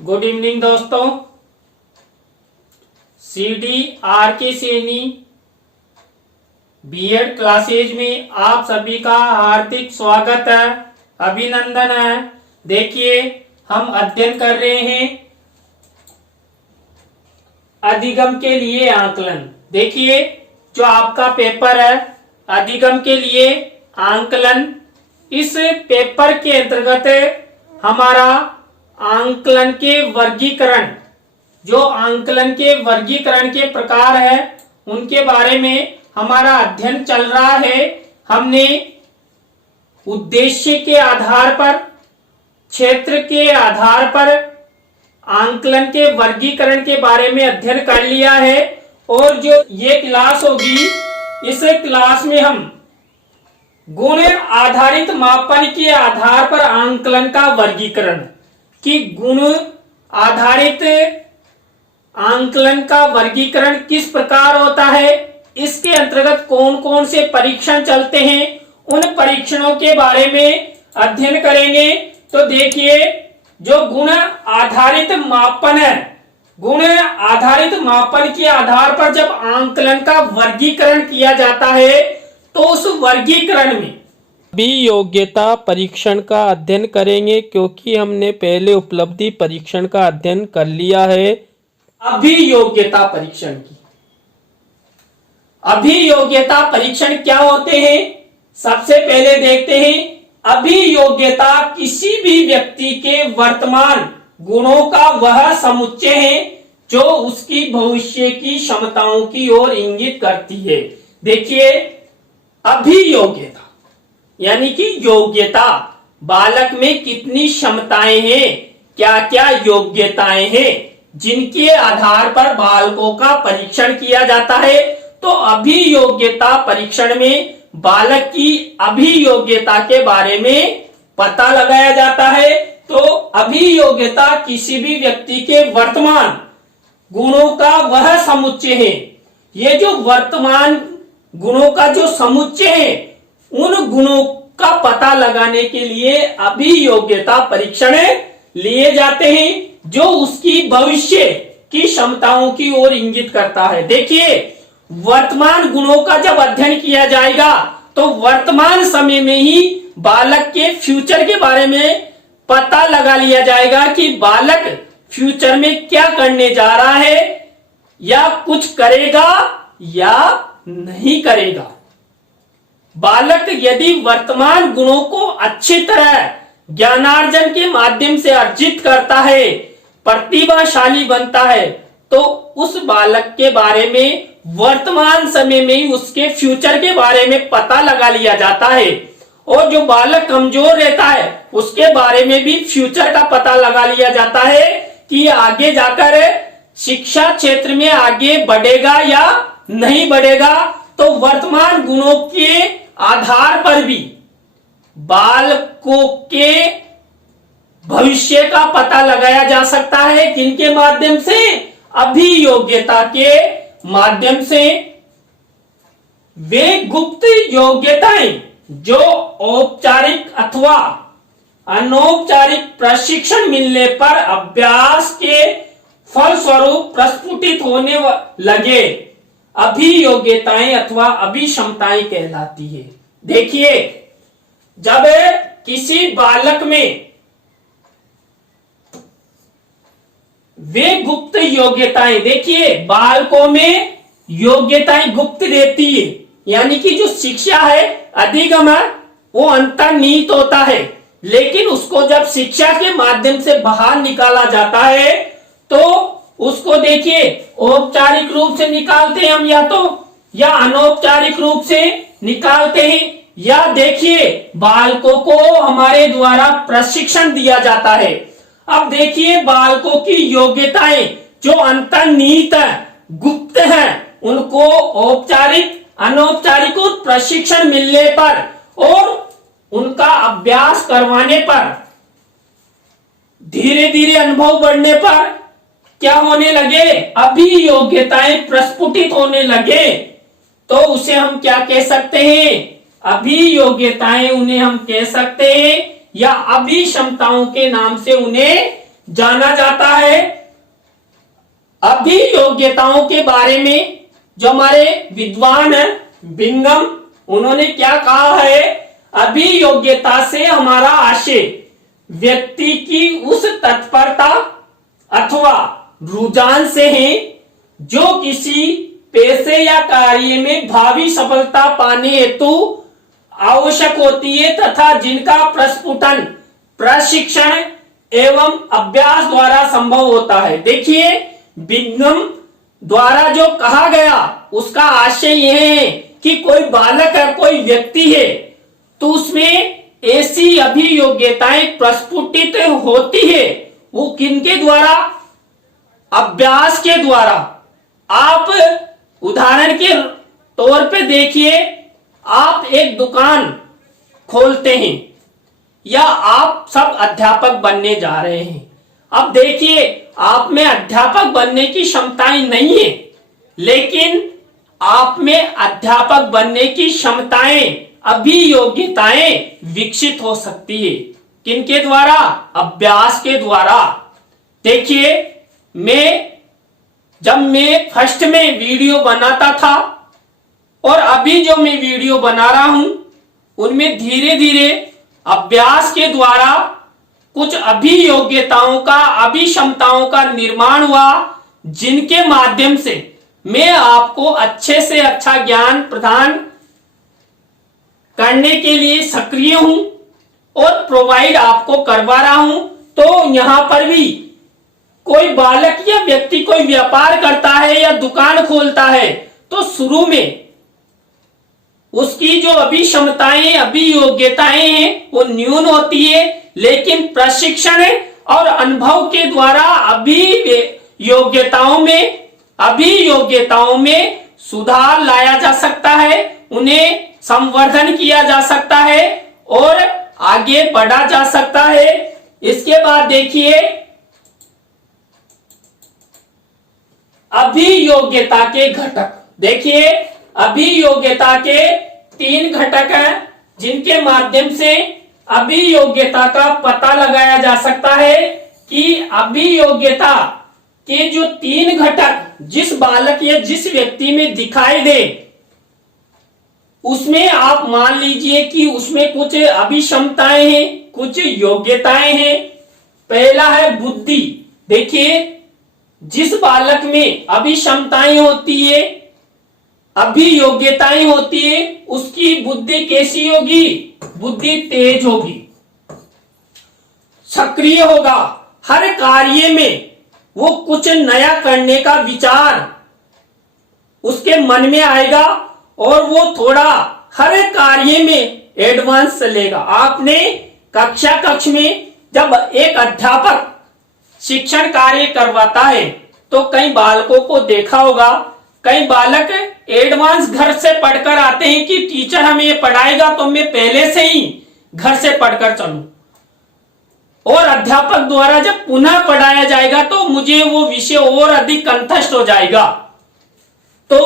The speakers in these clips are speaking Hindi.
गुड इवनिंग दोस्तों। CDRK सैनी बीएड क्लासेज में आप सभी का हार्दिक स्वागत है, अभिनंदन है। देखिए हम अध्ययन कर रहे हैं अधिगम के लिए आंकलन। देखिए जो आपका पेपर है अधिगम के लिए आंकलन, इस पेपर के अंतर्गत हमारा आंकलन के वर्गीकरण, जो आंकलन के वर्गीकरण के प्रकार है उनके बारे में हमारा अध्ययन चल रहा है। हमने उद्देश्य के आधार पर, क्षेत्र के आधार पर आंकलन के वर्गीकरण के बारे में अध्ययन कर लिया है। और जो ये क्लास होगी, इस क्लास में हम गुण आधारित मापन के आधार पर आंकलन का वर्गीकरण, कि गुण आधारित आंकलन का वर्गीकरण किस प्रकार होता है, इसके अंतर्गत कौन कौन से परीक्षण चलते हैं, उन परीक्षणों के बारे में अध्ययन करेंगे। तो देखिए जो गुण आधारित मापन है, गुण आधारित मापन के आधार पर जब आंकलन का वर्गीकरण किया जाता है तो उस वर्गीकरण में अभियोग्यता परीक्षण का अध्ययन करेंगे, क्योंकि हमने पहले उपलब्धि परीक्षण का अध्ययन कर लिया है। अभियोग्यता परीक्षण की, अभियोग्यता परीक्षण क्या होते हैं, सबसे पहले देखते हैं। अभियोग्यता किसी भी व्यक्ति के वर्तमान गुणों का वह समुच्चय है जो उसकी भविष्य की क्षमताओं की ओर इंगित करती है। देखिए अभियोग्यता यानी कि योग्यता, बालक में कितनी क्षमताएं हैं, क्या क्या योग्यताएं हैं, जिनके आधार पर बालकों का परीक्षण किया जाता है। तो अभियोग्यता परीक्षण में बालक की अभियोग्यता के बारे में पता लगाया जाता है। तो अभियोग्यता किसी भी व्यक्ति के वर्तमान गुणों का वह समुच्चय है। ये जो वर्तमान गुणों का जो समुच्चय है, उन गुणों का पता लगाने के लिए अभियोग्यता परीक्षण लिए जाते हैं, जो उसकी भविष्य की क्षमताओं की ओर इंगित करता है। देखिए वर्तमान गुणों का जब अध्ययन किया जाएगा तो वर्तमान समय में ही बालक के फ्यूचर के बारे में पता लगा लिया जाएगा कि बालक फ्यूचर में क्या करने जा रहा है, या कुछ करेगा या नहीं करेगा। बालक यदि वर्तमान गुणों को अच्छी तरह ज्ञानार्जन के माध्यम से अर्जित करता है, प्रतिभाशाली बनता है, तो उस बालक के बारे में वर्तमान समय में ही उसके फ्यूचर के बारे में पता लगा लिया जाता है। और जो बालक कमजोर रहता है उसके बारे में भी फ्यूचर का पता लगा लिया जाता है कि आगे जाकर शिक्षा क्षेत्र में आगे बढ़ेगा या नहीं बढ़ेगा। तो वर्तमान गुणों के आधार पर भी बालकों के भविष्य का पता लगाया जा सकता है, किनके माध्यम से, अभियोग्यता के माध्यम से। वे गुप्त योग्यताएं जो औपचारिक अथवा अनौपचारिक प्रशिक्षण मिलने पर अभ्यास के फलस्वरूप प्रस्फुटित होने लगे, अभियोग्यताएं अथवा अभिक्षमताएं कहलाती है। देखिए जब किसी बालक में वे गुप्त योग्यताएं, देखिए बालकों में योग्यताएं गुप्त रहती है, यानी कि जो शिक्षा है अधिगम है वो अंतर्निहित होता है, लेकिन उसको जब शिक्षा के माध्यम से बाहर निकाला जाता है तो उसको देखिए औपचारिक रूप से निकालते हैं हम, या अनौपचारिक रूप से निकालते हैं, या देखिए बालकों को हमारे द्वारा प्रशिक्षण दिया जाता है। अब देखिए बालकों की योग्यताएं जो अंतर्निहित है, गुप्त है, उनको औपचारिक अनौपचारिक प्रशिक्षण मिलने पर और उनका अभ्यास करवाने पर, धीरे धीरे अनुभव बढ़ने पर क्या होने लगे, अभियोग्यताएं प्रस्फुटित होने लगे। तो उसे हम क्या कह सकते हैं, अभियोग्यताएं उन्हें हम कह सकते हैं, या अभिक्षमताओं के नाम से उन्हें जाना जाता है। अभियोग्यताओं के बारे में जो हमारे विद्वान है बिंगम, उन्होंने क्या कहा है, अभियोग्यता से हमारा आशय व्यक्ति की उस तत्परता अथवा रुझान से है जो किसी पेशे या कार्य में भावी सफलता पाने हेतु आवश्यक होती है तथा जिनका प्रस्फुटन प्रशिक्षण एवं अभ्यास द्वारा संभव होता है। देखिए, बिंगम द्वारा जो कहा गया उसका आशय यह है कि कोई बालक है, कोई व्यक्ति है, तो उसमें ऐसी अभियोग्यताएं प्रस्फुटित होती है। वो किनके द्वारा? अभ्यास के द्वारा। आप उदाहरण के तौर पे देखिए, आप एक दुकान खोलते हैं या आप सब अध्यापक बनने जा रहे हैं। अब देखिए, आप में अध्यापक बनने की क्षमताएं नहीं है, लेकिन आप में अध्यापक बनने की क्षमताएं, अभियोग्यताएं विकसित हो सकती है। किनके द्वारा? अभ्यास के द्वारा। देखिए, जब मैं फर्स्ट में वीडियो बनाता था और अभी जो मैं वीडियो बना रहा हूं, उनमें धीरे धीरे अभ्यास के द्वारा कुछ अभियोग्यताओं का, अभिक्षमताओं का निर्माण हुआ, जिनके माध्यम से मैं आपको अच्छे से अच्छा ज्ञान प्रदान करने के लिए सक्रिय हूं और प्रोवाइड आपको करवा रहा हूं। तो यहां पर भी कोई बालक या व्यक्ति कोई व्यापार करता है या दुकान खोलता है, तो शुरू में उसकी जो अभिक्षमताएं, अभियोग्यताएं हैं वो न्यून होती है, लेकिन प्रशिक्षण और अनुभव के द्वारा अभियोग्यताओं में सुधार लाया जा सकता है, उन्हें संवर्धन किया जा सकता है और आगे बढ़ा जा सकता है। इसके बाद देखिए, अभियोग्यता के घटक। देखिए, अभियोग्यता के 3 घटक हैं, जिनके माध्यम से अभियोग्यता का पता लगाया जा सकता है कि अभियोग्यता के जो 3 घटक जिस बालक या जिस व्यक्ति में दिखाई दे, उसमें आप मान लीजिए कि उसमें कुछ अभिक्षमताएं हैं, कुछ योग्यताएं हैं। पहला है बुद्धि। देखिए, जिस बालक में अभिक्षमताएं होती है, अभियोग्यताएं होती है, उसकी बुद्धि कैसी होगी? बुद्धि तेज होगी, सक्रिय होगा, हर कार्य में वो कुछ नया करने का विचार उसके मन में आएगा और वो थोड़ा हर कार्य में एडवांस चलेगा। आपने कक्ष में जब एक अध्यापक शिक्षण कार्य करवाता है तो कई बालकों को देखा होगा, कई बालक एडवांस घर से पढ़कर आते हैं कि टीचर हमें ये पढ़ाएगा तो मैं पहले से ही घर से पढ़कर चलूं, और अध्यापक द्वारा जब पुनः पढ़ाया जाएगा तो मुझे वो विषय और अधिक कंठस्थ हो जाएगा। तो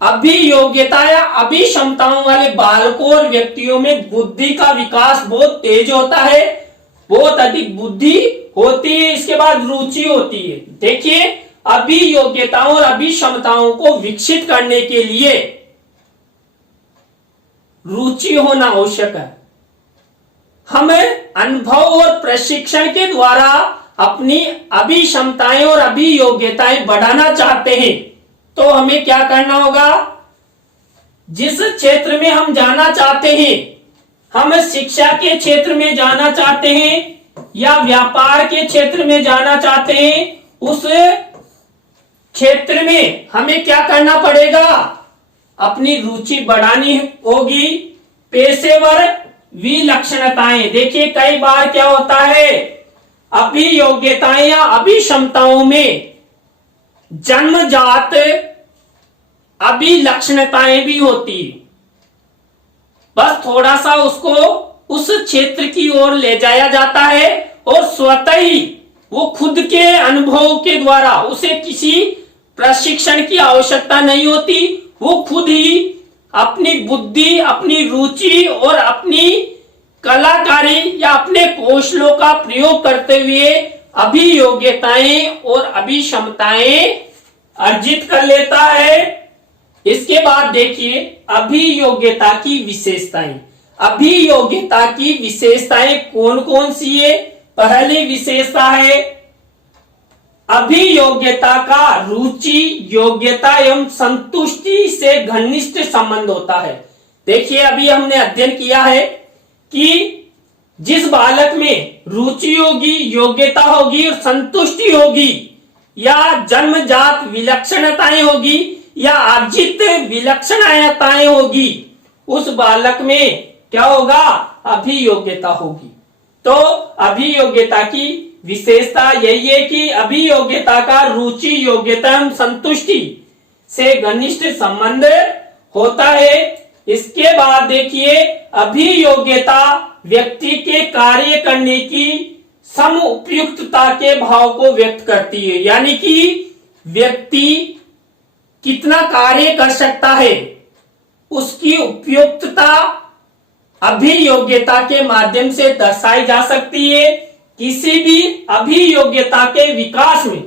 अभियोग्यता या अभिक्षमताओं वाले बालकों और व्यक्तियों में बुद्धि का विकास बहुत तेज होता है, बहुत अधिक बुद्धि होती है। इसके बाद रुचि होती है। देखिए, अभियोग्यताओं और अभिक्षमताओं को विकसित करने के लिए रुचि होना आवश्यक है। हम अनुभव और प्रशिक्षण के द्वारा अपनी अभिक्षमताएं और अभियोग्यताएं बढ़ाना चाहते हैं, तो हमें क्या करना होगा? जिस क्षेत्र में हम जाना चाहते हैं, हम शिक्षा के क्षेत्र में जाना चाहते हैं या व्यापार के क्षेत्र में जाना चाहते हैं, उस क्षेत्र में हमें क्या करना पड़ेगा? अपनी रुचि बढ़ानी होगी। पेशेवर विलक्षणताएं। देखिए, कई बार क्या होता है, अभियोग्यताएं या अभिक्षमताओं में जन्मजात अभिलक्षणताएं भी होती, बस थोड़ा सा उसको उस क्षेत्र की ओर ले जाया जाता है और स्वतः ही वो खुद के अनुभव के द्वारा, उसे किसी प्रशिक्षण की आवश्यकता नहीं होती, वो खुद ही अपनी बुद्धि, अपनी रुचि और अपनी कलाकारी या अपने कौशलों का प्रयोग करते हुए अभियोग्यताएं और अभिक्षमताएं अर्जित कर लेता है। इसके बाद देखिए अभियोग्यता की विशेषताएं। अभियोग्यता की विशेषताएं कौन कौन सी है? पहली विशेषता है अभियोग्यता का रुचि, योग्यता एवं संतुष्टि से घनिष्ठ संबंध होता है। देखिए अभी हमने अध्ययन किया है कि जिस बालक में रुचि होगी, योग्यता होगी और संतुष्टि होगी, या जन्मजात विलक्षणताएं होगी या अर्जित विलक्षणताएं होगी, उस बालक में क्या होगा? अभियोग्यता होगी। तो अभियोग्यता की विशेषता यही है कि अभियोग्यता का रुचि, योग्यता एवं संतुष्टि से घनिष्ठ संबंध होता है। इसके बाद देखिए अभियोग्यता व्यक्ति के कार्य करने की सम उपयुक्तता के भाव को व्यक्त करती है, यानी कि व्यक्ति कितना कार्य कर सकता है उसकी उपयुक्तता अभियोग्यता के माध्यम से दर्शाई जा सकती है। किसी भी अभियोग्यता के विकास में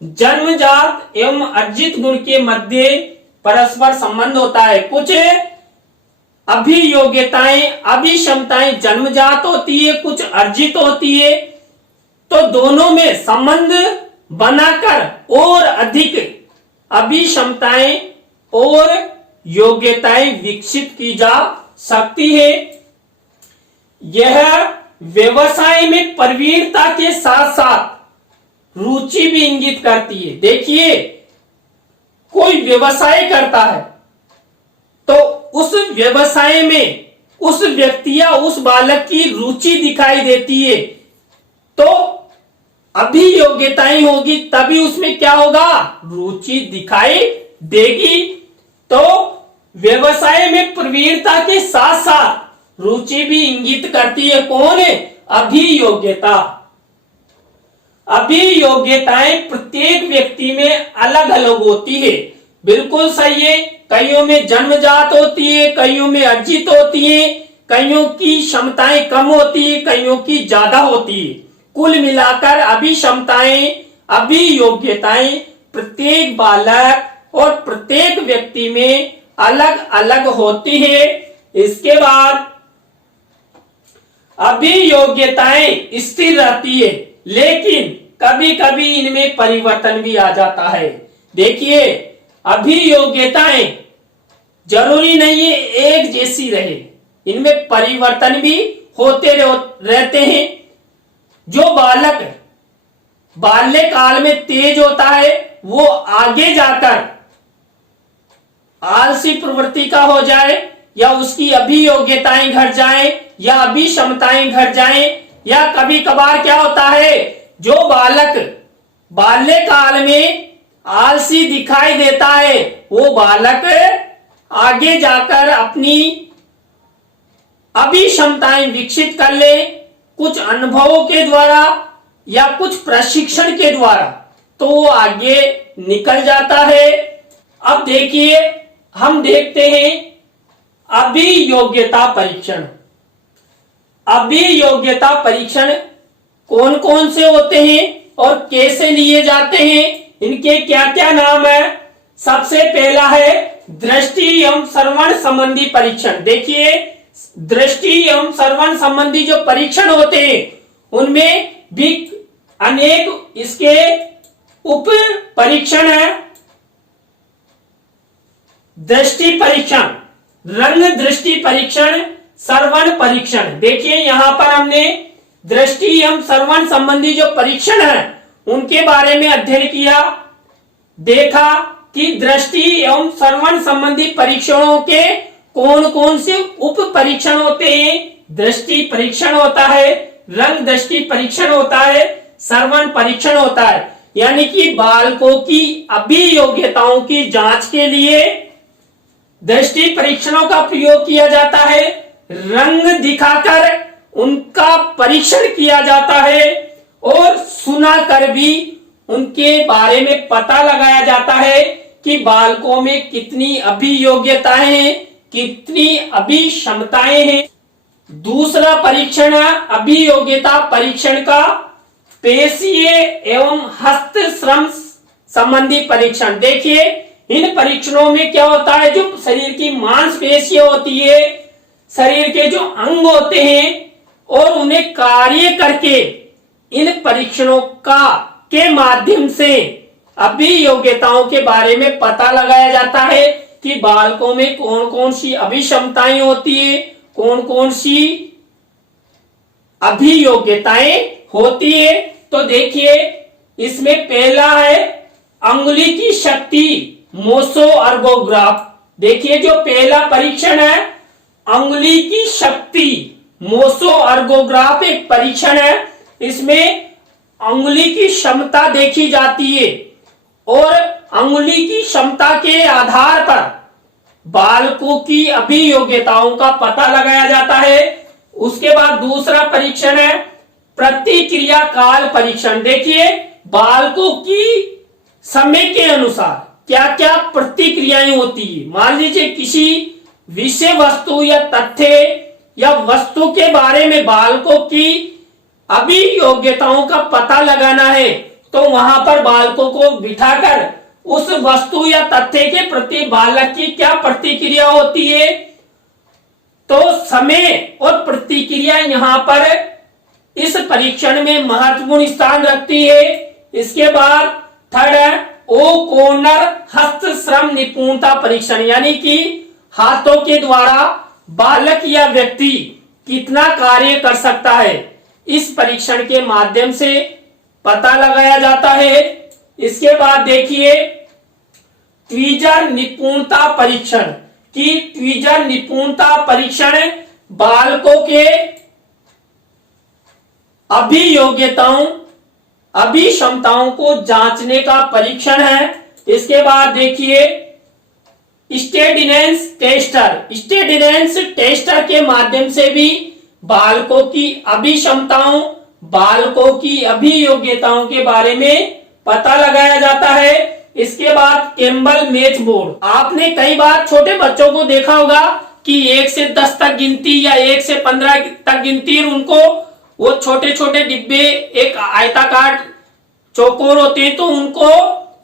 जन्मजात एवं अर्जित गुण के मध्य परस्पर संबंध होता है। कुछ अभियोग्यताएं, अभिक्षमताएं जन्मजात होती है, कुछ अर्जित होती है, तो दोनों में संबंध बनाकर और अधिक अभिक्षमताएं और योग्यताएं विकसित की जा सकती है। यह व्यवसाय में प्रवीणता के साथ साथ रुचि भी इंगित करती है। देखिए कोई व्यवसाय करता है तो उस व्यवसाय में उस व्यक्ति या उस बालक की रुचि दिखाई देती है, तो अभियोग्यताएं होगी तभी उसमें क्या होगा? रुचि दिखाई देगी। तो व्यवसाय में प्रवीणता के साथ साथ रुचि भी इंगित करती है। कौन है? अभियोग्यता। अभियोग्यताएं प्रत्येक व्यक्ति में अलग अलग होती है। बिल्कुल सही है। कईयों में जन्मजात होती है, कईयों में अर्जित होती है, कईयों की क्षमताएं कम होती है, कईयों की ज्यादा होती है। कुल मिलाकर अभिक्षमताएं, अभियोग्यताएं प्रत्येक बालक और प्रत्येक व्यक्ति में अलग अलग होती है। इसके बाद अभियोग्यताएं स्थिर रहती है, लेकिन कभी कभी इनमें परिवर्तन भी आ जाता है। देखिए अभियोग्यताएं जरूरी नहीं है एक जैसी रहे, इनमें परिवर्तन भी होते रहते हैं। जो बालक बाल्यकाल में तेज होता है वो आगे जाकर आलसी प्रवृत्ति का हो जाए, या उसकी अभियोग्यताएं घट जाएं, या अभिक्षमताएं घट जाएं, या कभी कभार क्या होता है जो बालक बाल्यकाल में आलसी दिखाई देता है वो बालक आगे जाकर अपनी अभिक्षमताएं विकसित कर ले, कुछ अनुभवों के द्वारा या कुछ प्रशिक्षण के द्वारा, तो वो आगे निकल जाता है। अब देखिए हम देखते हैं अभियोग्यता परीक्षण। अभियोग्यता परीक्षण कौन कौन से होते हैं और कैसे लिए जाते हैं, इनके क्या क्या नाम है। सबसे पहला है दृष्टि एवं श्रवण संबंधी परीक्षण। देखिए दृष्टि एवं श्रवण संबंधी जो परीक्षण होते हैं उनमें भी अनेक इसके उप परीक्षण है। दृष्टि परीक्षण, रंग दृष्टि परीक्षण, श्रवण परीक्षण। देखिए यहां पर हमने दृष्टि एवं श्रवण संबंधी जो परीक्षण है उनके बारे में अध्ययन किया, देखा कि दृष्टि एवं श्रवण संबंधी परीक्षणों के कौन कौन से उप परीक्षण होते हैं। दृष्टि परीक्षण होता है, रंग दृष्टि परीक्षण होता है, श्रवण परीक्षण होता है। यानी कि बालकों की अभियोग्यताओं की जांच के लिए दृष्टि परीक्षणों का प्रयोग किया जाता है, रंग दिखाकर उनका परीक्षण किया जाता है, और सुना कर भी उनके बारे में पता लगाया जाता है कि बालकों में कितनी अभियोग्यताएं हैं, कितनी अभिक्षमताएं हैं। दूसरा परीक्षण है अभियोग्यता परीक्षण का पेशीय एवं हस्त श्रम संबंधी परीक्षण। देखिए इन परीक्षणों में क्या होता है, जो शरीर की मांसपेशियां होती है, शरीर के जो अंग होते हैं और उन्हें कार्य करके इन परीक्षणों के माध्यम से अभियोग्यताओं के बारे में पता लगाया जाता है कि बालकों में कौन कौन सी अभिक्षमताएं होती है, कौन कौन सी अभियोग्यताएं होती है। तो देखिए इसमें पहला है अंगुली की शक्ति, मोसो अर्गोग्राफ। देखिए जो पहला परीक्षण है अंगुली की शक्ति, मोसो अर्गोग्राफ एक परीक्षण है। इसमें अंगुली की क्षमता देखी जाती है और अंगुली की क्षमता के आधार पर बालकों की अभियोग्यताओं का पता लगाया जाता है। उसके बाद दूसरा परीक्षण है प्रतिक्रिया काल परीक्षण। देखिए बालकों की समय के अनुसार क्या क्या प्रतिक्रियाएं होती है। मान लीजिए किसी विषय वस्तु या तथ्य या वस्तु के बारे में बालकों की अभियोग्यताओं का पता लगाना है तो वहां पर बालकों को बिठाकर उस वस्तु या तथ्य के प्रति बालक की क्या प्रतिक्रिया होती है, तो समय और प्रतिक्रिया यहाँ पर इस परीक्षण में महत्वपूर्ण स्थान रखती है। इसके बाद थर्ड है ओ कॉर्नर हस्त श्रम निपुणता परीक्षण, यानी कि हाथों के द्वारा बालक या व्यक्ति कितना कार्य कर सकता है, इस परीक्षण के माध्यम से पता लगाया जाता है। इसके बाद देखिए ट्वीजर निपुणता परीक्षण की ट्वीजर निपुणता परीक्षण बालकों के अभियोग्यताओं अभिक्षमताओं को जांचने का परीक्षण है। इसके बाद देखिए स्टेडिनेंस टेस्टर के माध्यम से भी बालकों की अभिक्षमताओं बालकों की अभियोग्यताओं के बारे में पता लगाया जाता है। इसके बाद कैम्बल मैच बोर्ड, आपने कई बार छोटे बच्चों को देखा होगा कि 1 से 10 तक गिनती या 1 से 15 तक गिनती, उनको वो छोटे छोटे डिब्बे एक आयताकार चौकोर होते हैं तो उनको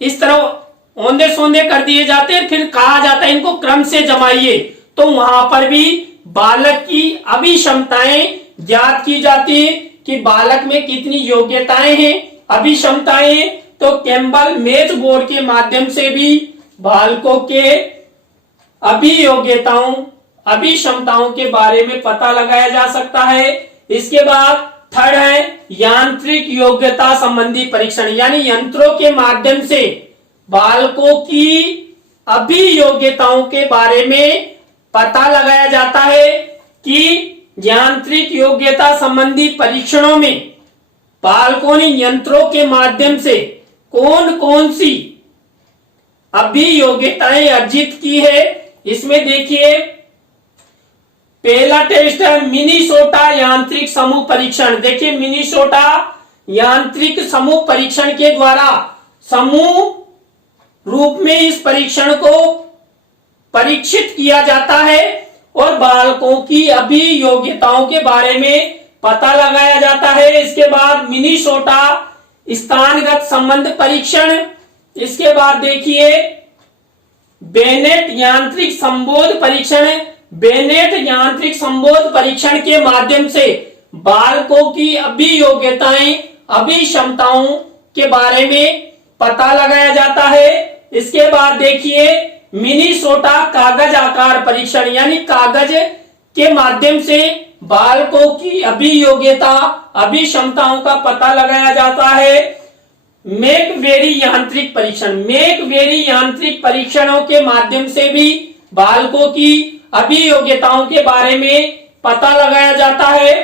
इस तरह औंधे सौंधे कर दिए जाते हैं, फिर कहा जाता है इनको क्रम से जमाइए। तो वहां पर भी बालक की अभिक्षमताएं ज्ञात की जाती है कि बालक में कितनी योग्यताएं हैं, अभिक्षमताएं। तो कैम्बल मैच बोर्ड के माध्यम से भी बालकों के अभियोग्यताओं अभिक्षमताओं के बारे में पता लगाया जा सकता है। इसके बाद थर्ड है यांत्रिक योग्यता संबंधी परीक्षण, यानी यंत्रों के माध्यम से बालकों की अभियोग्यताओं के बारे में पता लगाया जाता है कि यांत्रिक योग्यता संबंधी परीक्षणों में बालकों ने यंत्रों के माध्यम से कौन कौन सी अभियोग्यताएं अर्जित की है। इसमें देखिए पहला टेस्ट है मिनीसोटा यांत्रिक समूह परीक्षण। देखिए मिनीसोटा यांत्रिक समूह परीक्षण के द्वारा समूह रूप में इस परीक्षण को परीक्षित किया जाता है और बालकों की अभियोग्यताओं के बारे में पता लगाया जाता है। इसके बाद मिनीसोटा स्थानगत संबंध परीक्षण। इसके बाद देखिए बेनेट यांत्रिक संबोध परीक्षण। बेनेट यांत्रिक संबोध परीक्षण के माध्यम से बालकों की अभियोग्यताएं अभिक्षमताओं के बारे में पता लगाया जाता है। इसके बाद देखिए मिनीसोटा कागज आकार परीक्षण, यानी कागज के माध्यम से बालकों की अभियोग्यता अभिक्षमताओं का पता लगाया जाता है। मैकवेरी यांत्रिक परीक्षण। मैकवेरी यांत्रिक परीक्षणों के माध्यम से भी बालकों की अभियोग्यताओं के बारे में पता लगाया जाता है।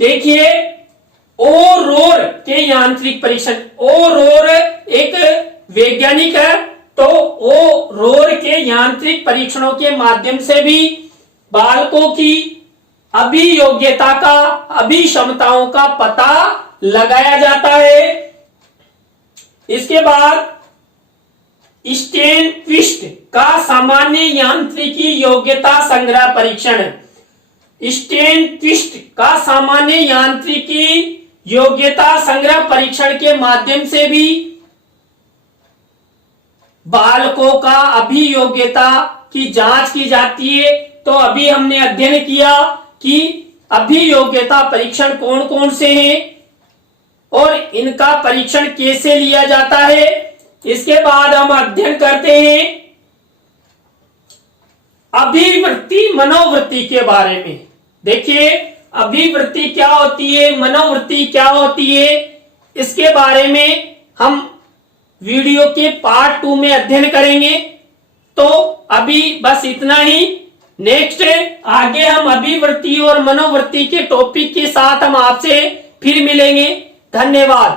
देखिए ओरोर के यांत्रिक परीक्षण। ओरोर एक वैज्ञानिक है, तो ओरोर के यांत्रिक परीक्षणों के माध्यम से भी बालकों की अभियोग्यता का अभिक्षमताओं का पता लगाया जाता है। इसके बाद स्टेनक्विस्ट का सामान्य यांत्रिकी योग्यता संग्रह परीक्षण। स्टेनक्विस्ट का सामान्य यांत्रिकी योग्यता संग्रह परीक्षण के माध्यम से भी बालकों का अभियोग्यता की जांच की जाती है। तो अभी हमने अध्ययन किया कि अभियोग्यता परीक्षण कौन कौन से हैं और इनका परीक्षण कैसे लिया जाता है। इसके बाद हम अध्ययन करते हैं अभिवृत्ति मनोवृत्ति के बारे में। देखिए अभिवृत्ति क्या होती है, मनोवृत्ति क्या होती है, इसके बारे में हम वीडियो के पार्ट 2 में अध्ययन करेंगे। तो अभी बस इतना ही। नेक्स्ट आगे हम अभिवृत्ति और मनोवृत्ति के टॉपिक के साथ हम आपसे फिर मिलेंगे। धन्यवाद।